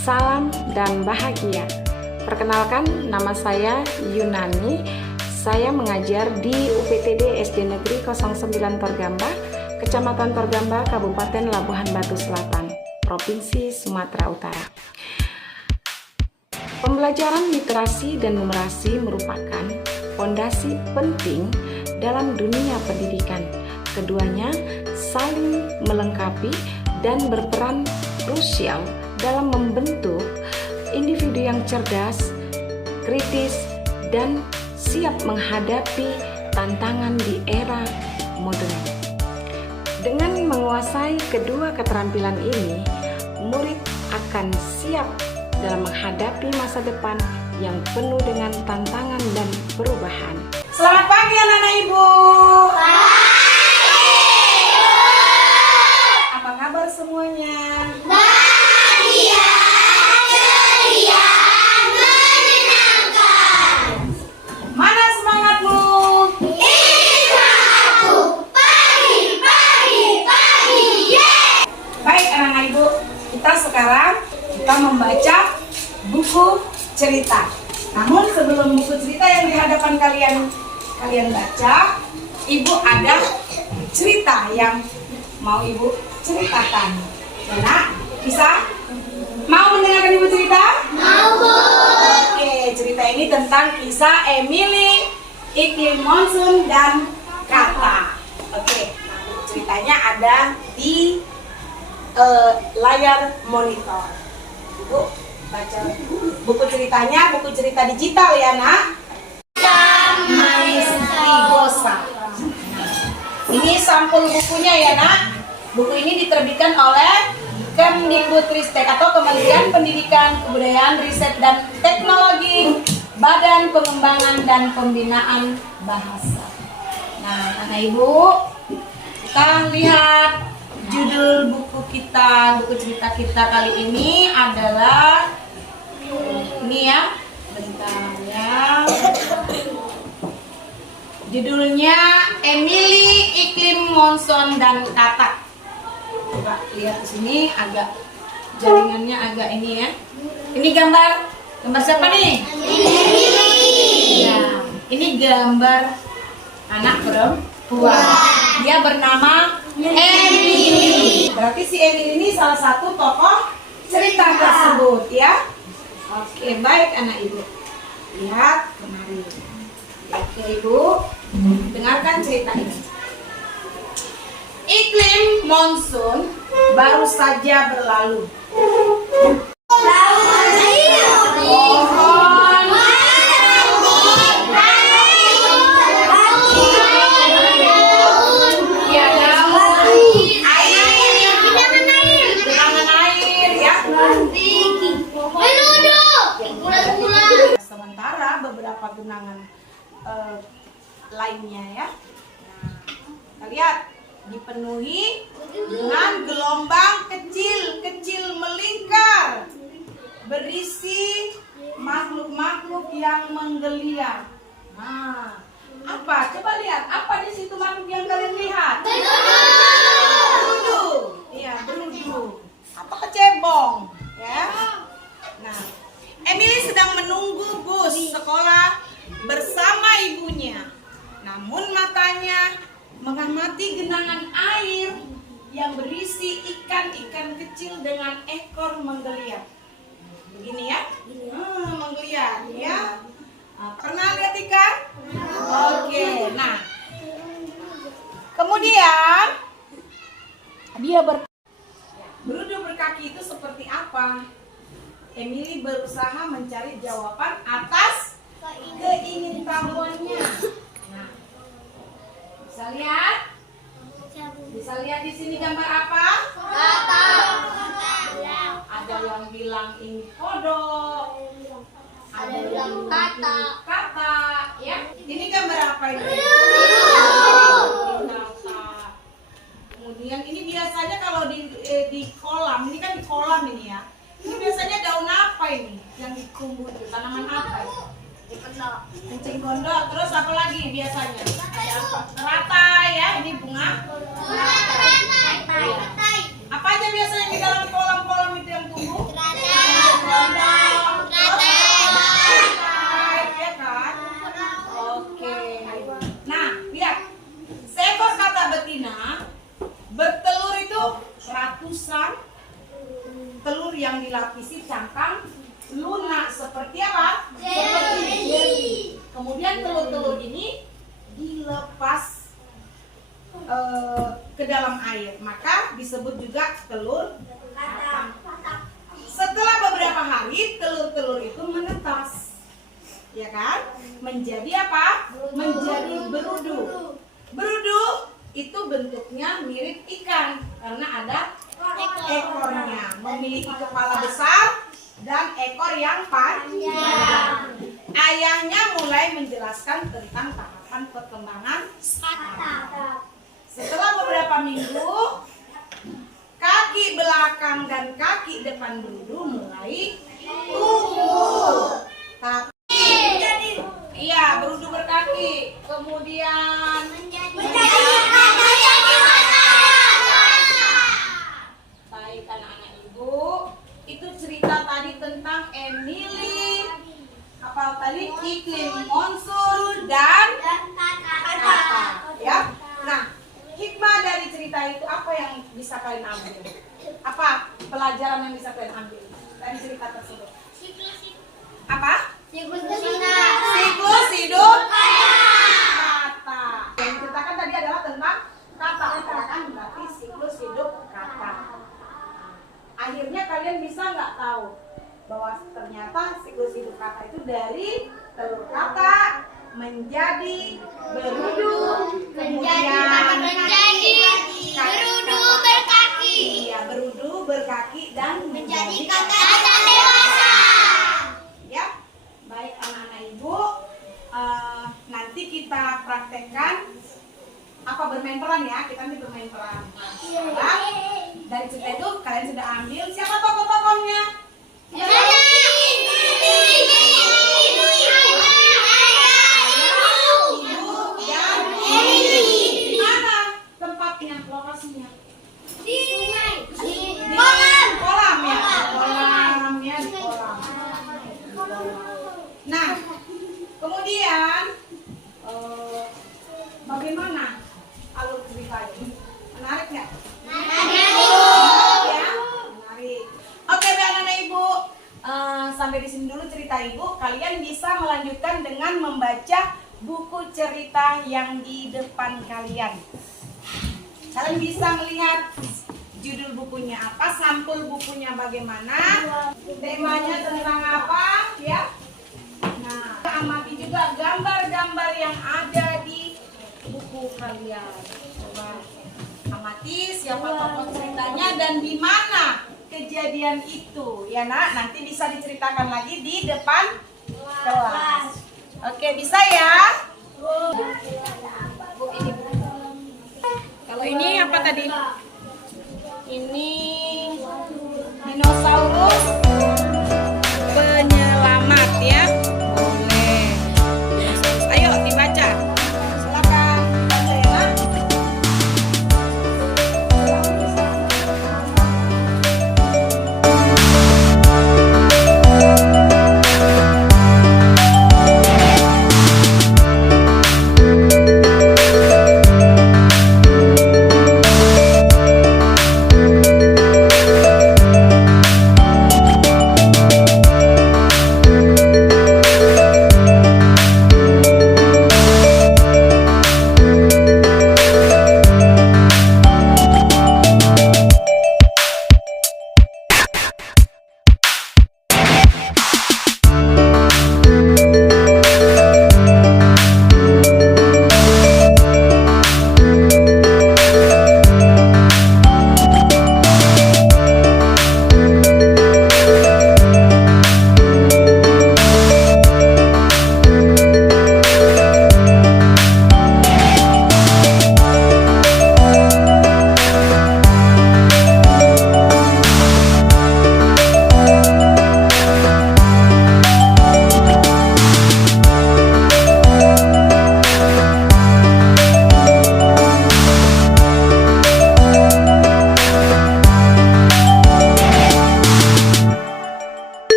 salam dan bahagia. Perkenalkan, nama saya Yunani. Saya mengajar di UPTD SD Negeri 09 Torgamba, Kecamatan Torgamba, Kabupaten Labuhan Batu Selatan, Provinsi Sumatera Utara. Pembelajaran literasi dan numerasi merupakan fondasi penting dalam dunia pendidikan. Keduanya saling melengkapi dan berperan krusial dalam membentuk individu yang cerdas, kritis, dan siap menghadapi tantangan di era modern. Dengan menguasai kedua keterampilan ini, murid akan siap dalam menghadapi masa depan yang penuh dengan tantangan dan perubahan. Selamat pagi anak-anak ibu. Apa kabar semuanya? Bahagia, ceria, menyenangkan. Mana semangatmu? Ini aku. Pagi, yeah. Baik anak-anak ibu, sekarang kita membaca buku cerita. Namun sebelum buku cerita yang di hadapan kalian baca, ibu ada cerita yang mau ibu ceritakan. Ya nak, bisa? Mau mendengarkan ibu cerita? Mau, Bu. Oke, cerita ini tentang kisah Emily, iklim monsun, dan kata. Oke, ceritanya ada di layar monitor. Ibu baca buku ceritanya, buku cerita digital ya nak. Maisrigosa. Ini sampul bukunya ya nak. Buku ini diterbitkan oleh Kemdikbudristek atau Kementerian Pendidikan, Kebudayaan, Riset dan Teknologi, Badan Pengembangan dan Pembinaan Bahasa. Nah, anak ibu, kita lihat judul buku kita, buku cerita kita kali ini adalah ini ya, bentar ya. Judulnya Emily, Iklim Monsun dan Kata. Coba lihat di sini, agak jaringannya agak ini ya. Ini gambar siapa nih? Ya, ini gambar anak perempuan. Dia bernama Emily. Berarti si Emily ini salah satu tokoh cerita tersebut ya. Oke, baik anak ibu. Lihat kemari. Oke ibu, dengarkan cerita ini. Iklim monsun baru saja berlalu. Sementara beberapa genangan lainnya ya. Nah, lihat dipenuhi dengan gelombang kecil-kecil melingkar berisi makhluk-makhluk yang menggeliat. Nah, apa? Coba lihat, apa di situ makhluk yang kalian lihat? Berudu. Iya, berudu. Apa kecebong? Ya. Nah, Emily sedang menunggu bus sekolah bersama ibunya. Namun matanya mengamati genangan air yang berisi ikan-ikan kecil dengan ekor menggeliat. Begini ya? Menggeliat ya. Pernah lihat ikan? Oke, nah. Kemudian dia berudu berkaki itu seperti apa? Emily berusaha mencari jawaban atas keingintahuannya. Nah, bisa lihat di sini gambar apa? Kata. Ada yang bilang ini kodok, ada yang kata. Kata, ya. Ini gambar apa ini? Kata. Kemudian ini biasanya kalau di kolam, ini kan di kolam ini ya. Ini biasanya daun apa ini yang ditumbuh itu? Tanaman apa itu? Kencing gondok. Terus apa lagi biasanya? Ada apa? Teratai ya, ini bunga. Teratai. Apa aja biasanya di dalam kolam-kolam itu yang tumbuh? Teratai. berisi cangkang lunak seperti apa? Jelly. Seperti jelly. Kemudian telur-telur ini dilepas ke dalam air, maka disebut juga telur katak. Setelah beberapa hari telur-telur itu menetas, ya kan? Menjadi apa? Menjadi berudu. Berudu itu bentuknya mirip ikan karena ada ekornya, memiliki kepala besar dan ekor yang panjang. Ayahnya mulai menjelaskan tentang tahapan perkembangan saraf. Setelah beberapa minggu, kaki belakang dan kaki depan berudu mulai tumbuh. Tapi iya, berudu berkaki. Kemudian baik anak-anak ibu, itu cerita tadi tentang Emily. Apa tadi? Iklim monsun dan kata. Ya. Nah, hikmah dari cerita itu apa yang bisa kalian ambil? Apa pelajaran yang bisa kalian ambil dari cerita tersebut? Apa? Siklus hidup kata. Yang diceritakan tadi adalah tentang kata, kan? Berarti siklus hidup kata. Akhirnya kalian bisa nggak tahu bahwa ternyata siklus hidup kata itu dari telur kata menjadi berudu, kemudian berudu berkaki. Iya, berudu berkaki dan Menjadi kata dewasa. Ya, baik anak-anak ibu, nanti kita praktekkan apa bermain peran ya, kita nanti bermain peran. Nah, sekarang dari cerita itu kalian sudah ambil siapa tokoh-tokohnya? Mana tempatnya, lokasinya? Di kolam ya, di kolam. Nah, kemudian bagaimana alur ceritanya? Menarik nggak? Ya, menarik. Oke, anak-anak ibu, sampai di sini dulu cerita ibu. Kalian bisa melanjutkan dengan membaca buku cerita yang di depan kalian. Kalian bisa melihat judul bukunya apa, sampul bukunya bagaimana, temanya tentang apa, ya. Nah, amati juga gambar-gambar yang ada di buku kalian. Coba amati siapa tokoh ceritanya dan di mana kejadian itu, ya nak. Nanti bisa diceritakan lagi di depan kelas. Oke, bisa ya? Bu, ini Bu. Kalau ini apa tadi? Ini dinosaurus